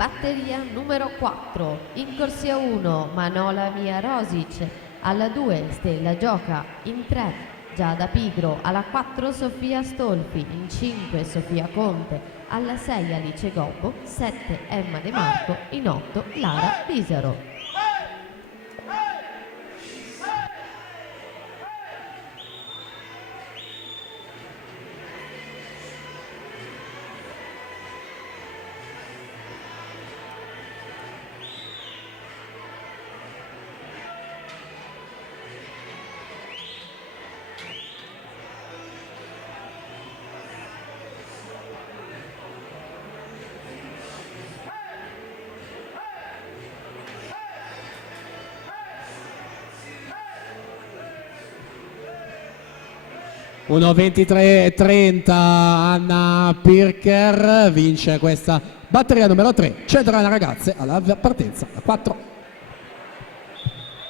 batteria numero 4, in corsia 1 Manola Mia Rosic, alla 2 Stella Gioca, in 3 Giada Pigro, alla 4 Sofia Stolfi, in 5 Sofia Conte, alla 6 Alice Gobbo, 7 Emma De Marco, in 8 Lara Pisaro. Uno 23-30, Anna Pirker vince questa batteria numero 3, Cedrana ragazze alla partenza da 4.